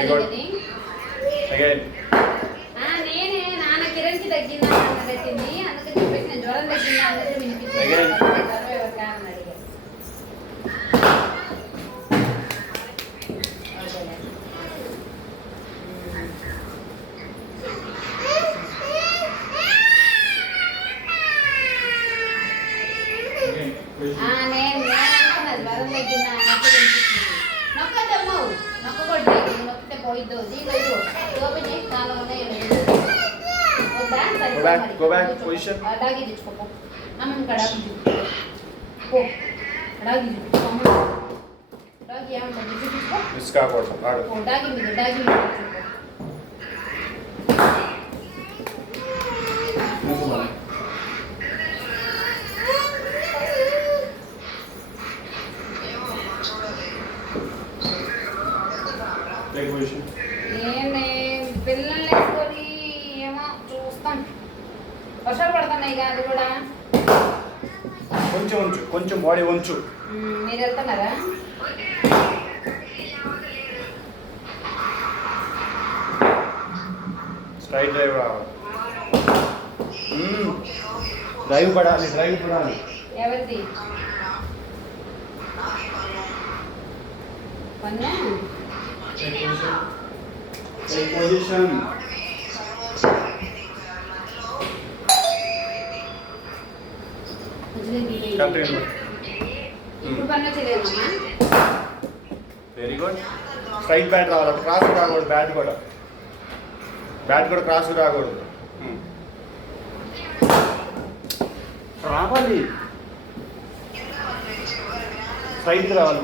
Very good again. నేనే నాన్న కిరణ్కి తగ్గిందా తగ్గింది అందుకని చెప్పేసి నేను జ్వరం తగ్గిందా అందుకే వినిపించింది. నేను అనుకున్నా జ్వరం తగ్గిందా అన్నట్టు వినిపించింది. నొక్కదమ్ము నొక్కకూడదు నొక్కితే పోయిద్దు దీని ఓపెన్ చేసి చాలా ఉన్నాయి. Go back position. డాగి తెచ్చుకో అమ్మ కడాగి పో డాగి అమ్మ డాగి ఏమంటుంది చూపించుకో మిస్ కాకూడదు ఆడు. డాగి మీద తెచ్చుకో. ఏంటి పిల్లల్ని వేసుకొని ఏమో చూస్తాం. వర్షాలు పడుతున్నాయి కదా అది కూడా. కొంచెం ఉంచు కొంచెం బాడీ ఉంచు. మీరు వెళ్తున్నారా? స్ట్రైట్ డ్రైవ్ రావాలి. డ్రైవ్ పడాలి డ్రైవ్ పడాలి. ఎవరిది పన్ను? పొజిషన్ ఇప్పుడు పన్ను చేయలేదమ్మా. Very good. స్ట్రైట్ బ్యాట్ రావాలి. క్రాస్ రాకూడదు. బ్యాట్ కూడా క్రాస్ రాకూడదు. రావాలి స్ట్రైట్కి రావాలి.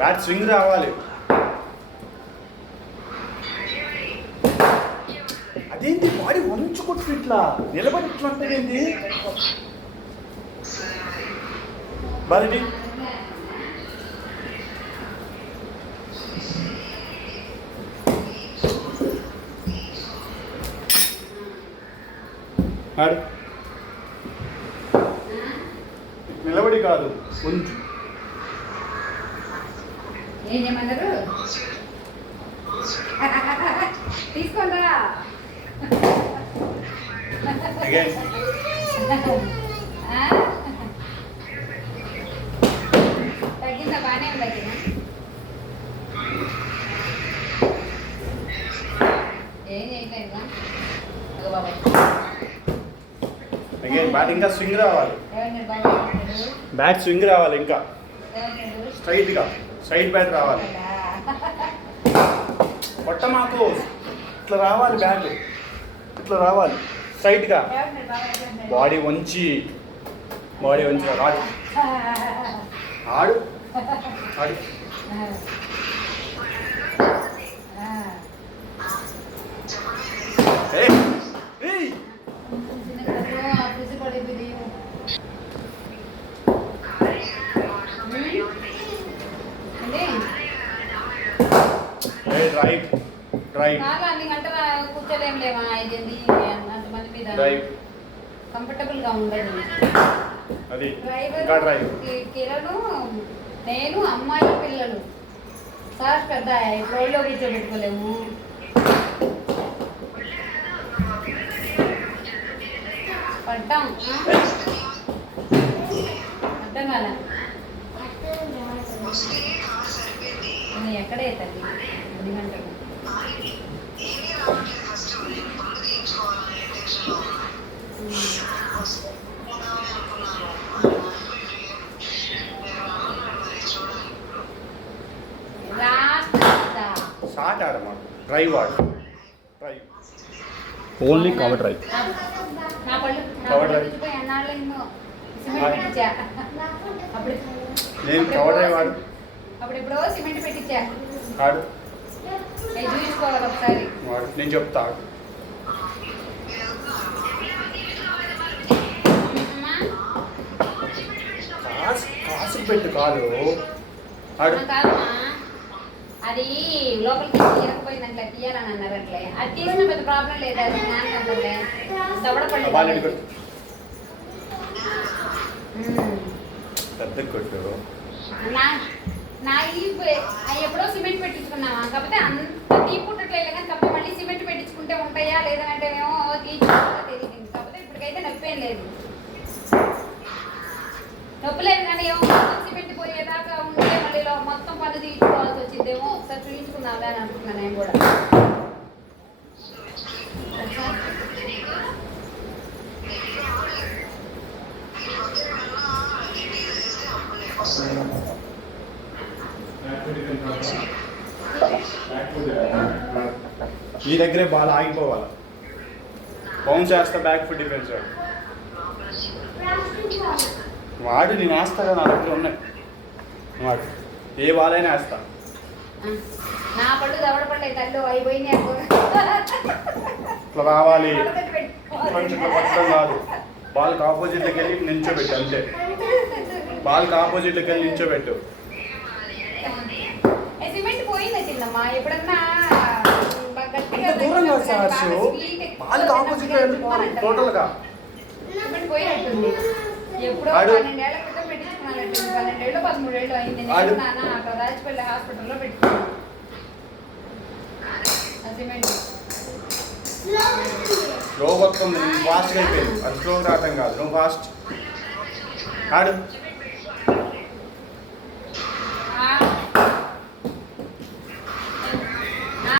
బ్యాట్ స్వింగ్ రావాలి. అదేంటి బాడీ వంచు కొట్టు ఇట్లా నిలబడి ఇట్లా అంటే ఏంటి బాడీ నిలబడి కాదు ఉంచు. ఏం చేయమన్నారు? తీసుకోండా తగ్గిందా? బాగానే ఉంది. తగ్గిందా? ఏం చేయట్లేదుగా బాబాయ్. బ్యాట్ ఇంకా స్వింగ్ రావాలి. బ్యాట్ స్వింగ్ రావాలి. ఇంకా స్ట్రైట్గా స్ట్రైట్ బ్యాట్ రావాలి. కొట్ట మాకు ఇట్లా రావాలి. బ్యాట్ ఇట్లా రావాలి స్ట్రైట్గా. బాడీ వంచి ఆడు ఆడు ఆడు. Right right. అన్ని గంటల కూర్చోలేం లేవా? ఇది అంతమంది మీద కంఫర్టబుల్ గా ఉండదు. అది డ్రైవర్ కిరణ్ నేను అమ్మాయి పిల్లలు సార్ పెద్ద ఇప్పుడు కూర్చోబెట్టుకోలేము. పడ్డాం అర్థం కాల. ఎక్కడే తల్లి 10 గంటలు షార్ట్ ఆడమా. డ్రైవ్ ఆడు. Drive only cover drive. నేను కవర్ డ్రైవ్ ఆడు. అప్పుడెప్పుడో సిమెంట్ పెట్టించా ఆడు. చూసుకోవాలి ఒకసారి. నేను చెప్తా. కాసు పెట్టు కాదు కాదమ్మా. అది లోపలికి ఇరకపోయింది అట్లా తీయాలని అన్నారు. అట్లే అది తీసిన పెద్ద ప్రాబ్లం లేదు. అది నాన్నలే దవడపల్లి పెద్ద కొట్టు నా ఇల్లు ఎప్పుడో సిమెంట్ పెట్టించుకున్నావా కాకపోతే అంత డీప్ ఉండట్లేదు కానీ కాకపోతే మళ్ళీ సిమెంట్ పెట్టించుకుంటే ఉంటాయా లేదంటే ఏమో తీర్చుకుంటా తెలియదు కాకపోతే ఇప్పటికైతే నొప్పి ఏం లేదు నొప్పి లేదు కానీ ఏమో మొత్తం సిమెంట్ పోయేదాకా ఉంటే మళ్ళీ మొత్తం పన్ను తీర్చుకోవాల్సి వచ్చిందేమో ఒకసారి చూపించుకున్నావే అని అనుకుంటున్నాను నేను కూడా ఈ దగ్గరే బాల్ ఆగిపోవాలి బౌన్స్ చేస్తా బ్యాక్ ఫుట్ డిఫెన్స్ వాడు నేను వేస్తాగా నా దగ్గర ఉన్నాయి వాడు ఏ బాల్ అయినా వేస్తా నా పళ్ళు దవడ పళ్ళు కళ్ళు అయిపోయినాయి ఇట్లా రావాలి కొంచెం పట్టడం కాదు బాల్కి ఆపోజిట్లోకి వెళ్ళి నించోబెట్టు అంతే బాల్కి ఆపోజిట్లోకి వెళ్ళి నించోబెట్టు సిమెంట్ పోయిందా చిన్నమ్మా ఎప్పుడన్నా దూరంగా బాల్కి ఆపోజిట్ టోటల్గా సిమెంట్ పోయినట్టుంది ఎప్పుడో 12 ఏళ్ల క్రితం పెట్టించుకున్నానంటే 12 ఏళ్ళు 13 ఏళ్ళు అయింది నేను నాన్న అక్కడ రాజపల్లి హాస్పిటల్లో పెట్టుకున్నాను సిమెంట్ స్లో వస్తుంది ఫాస్ట్గా అయిపోయింది అది స్లో రావటం కాదు నువ్వు ఫాస్ట్ ఆడు